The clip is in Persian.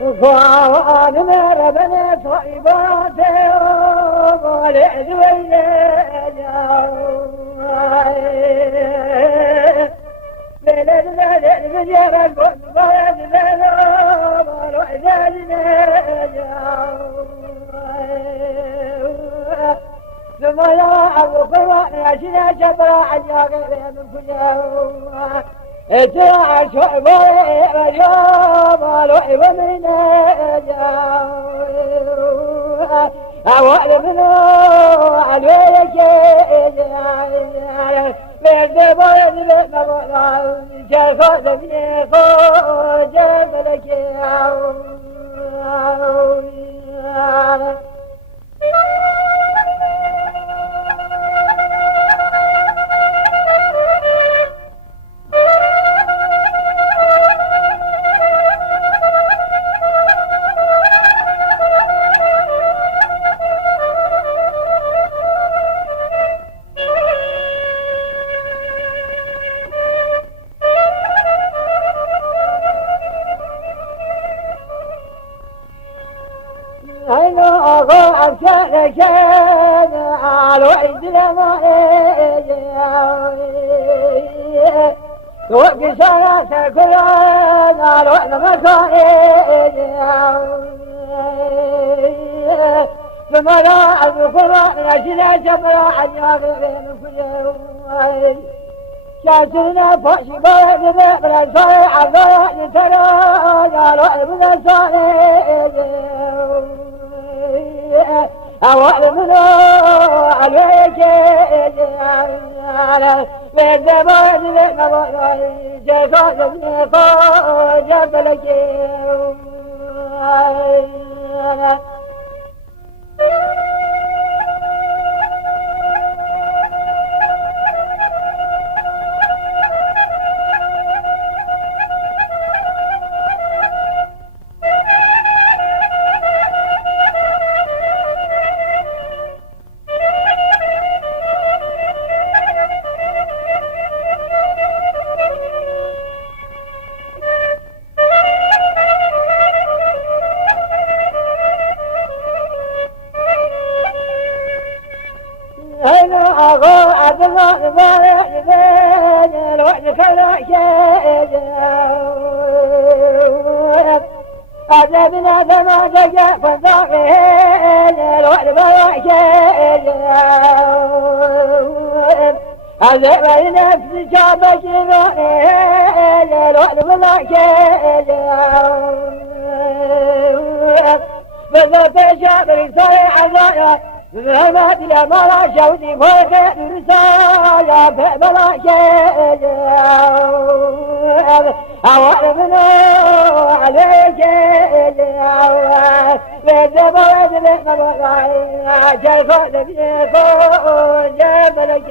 وأنا من بني صعيباته والعز والجاه بلد بجرى بلد ثم لا أبو قرآن يشنا جبرا عجاق من فجاه اترى شعبه اليوم الوحب من جاه أول منه عليك بالدبر بالمبرع جاء بني جاب لك أنا أغاق كان على وعد لما توقي سنة كلان على وعد مسائل ثم لا أذكر نجنا جبرا عجاق بين كل يوم شاسنا فاشي بلد بلد صالح عذاب ترى على وعد من صالح أول منه عليك بالدبر بالمبرع جاء بني جاب لك أنا أغو أدنى بارك بين الوحد كلاكيد أدبنا دمى دقاء فضاقين الوحد باركيد أذب نفسي شابك بين الوحد باركيد بذلك شابك صريح ضايا ما تلا ما شوتي فوق الرسالة بلا شيء أول منه عليك بالدبر بالمبرع جاء جاب لك